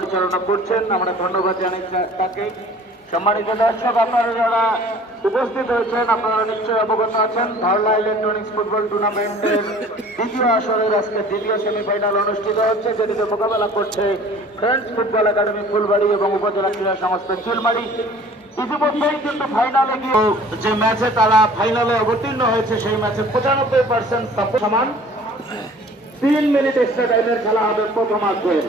পরিচালনা করছেন। আমরা ধন্যবাদ জানাই তাকে। সম্মানিত দর্শক, আপনারা যারা উপস্থিত হয়েছেন, আপনারা নিশ্চয়ই অবগত আছেন। ধরলা ইলেকট্রনিক্স ফুটবল টুর্নামেন্টের দ্বিতীয় আসরের আজকে দ্বিতীয় সেমিফাইনাল অনুষ্ঠিত হচ্ছে, যেটিতে মোকাবেলা করছে ফ্রেন্ডস ফুটবল একাডেমি ফুলবাড়ি এবং উপজেলা ক্রীড়া সংস্থা চিলমারি। ইতিমধ্যেই কিন্তু ফাইনালে গিয়ে যে ম্যাচে তারা ফাইনালে অবতীর্ণ হয়েছে, সেই ম্যাচে পঁচানব্বই পার্সেন্ট সমান। তিন মিনিট এক্সট্রা টাইমের খেলা হবে প্রথম আগ্রহের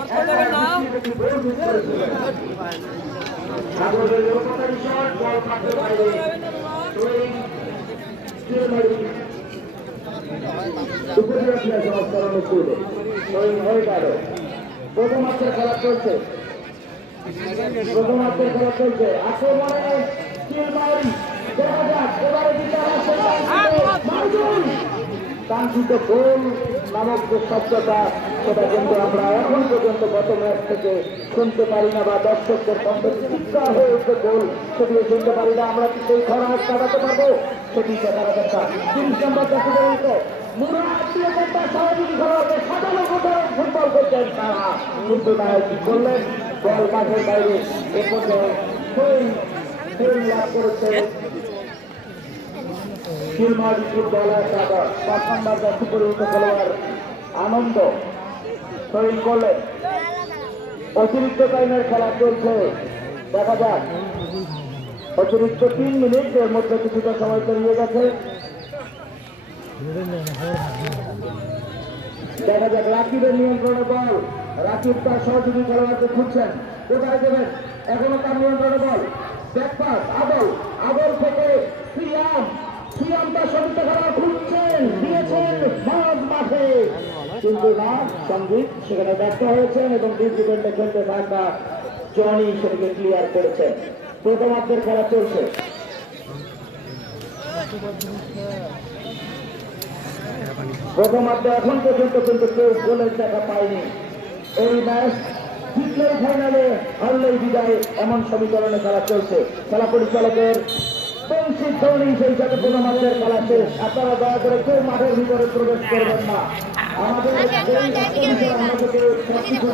দিয়েছে সন্দীপ, যিনি একবার বৃষ্টি থেকে গোল মিস করেছিলেন। সাগরের রূপকারী শট, বল মাঠের বাইরে। সুইং, চিলমারি। উপজেলা ক্রীড়া সংস্থার অনুকূলে। সুইং গেল। প্রথম মাত্রের খেলা চলছে প্রথম মাত্রের খেলা চলছে আক্রমণে চিলমারি দেখা যাক এবারে কাঙ্ক্ষিত গোল নামক যে শব্দটা সেটা কিন্তু আমরা এখন পর্যন্ত গত ম্যাচ থেকে শুনতে পারি না বা দর্শকদের কণ্ঠে চিৎকার হয়ে উঠবে গোল সেটিও শুনতে পারি না। আমরা কি সেই খরাজ কাটাতে পারব। সেটি দেখার অপেক্ষা তিরিশ নম্বর দেখতে পর্যন্ত ফুটবল করছেন তারা। কিন্তু সেই লাভ করেছে শিলমারি ফুটবল একাদশ পাঁচ নম্বর জাতি খেলোয়াড় আনন্দ সইন করলেন। অতিরিক্ত টাইমের খেলা চলছে। দেখা যাক। অতিরিক্ত তিন মিনিট এর মধ্যে কিছুটা সময় পেরিয়ে গেছে। দেখা যাক, রাকিবের নিয়ন্ত্রণে বল। রাকিব তার সহযোগী খেলোয়াড়কে খুঁজছেন। কোথায় দেবেন। এখনও তার নিয়ন্ত্রণে বল। আদল আদল থেকে সিয়াম সিয়াম তার সতীর্থ খেলোয়াড় খুঁজছেন দিয়েছেন মাঝ মাঠে কিন্তু না সংগীত সেখানে ব্যর্থ হয়েছেন এবং ডিফিকাল্টে খেলতে থাকা জনি সেটিকে ক্লিয়ার করেছেন প্রথমার্ধের খেলা চলছে। প্রথমার্ধে এখন পর্যন্ত কিন্তু কেউ গোলের দেখা পায়নি। এই ম্যাচ ফাইনালে হারলেই বিদায়, এমন সমীকরণে খেলা চলছে। খেলা পরিচালকের বংশী ধোনি সেই সাথে প্রথমার্ধের খেলা শেষ। আপনারা দয়া করে কেউ মাঠের ভিতরে প্রবেশ করবেন না। আমাদের আমাদেরকে সবকিছু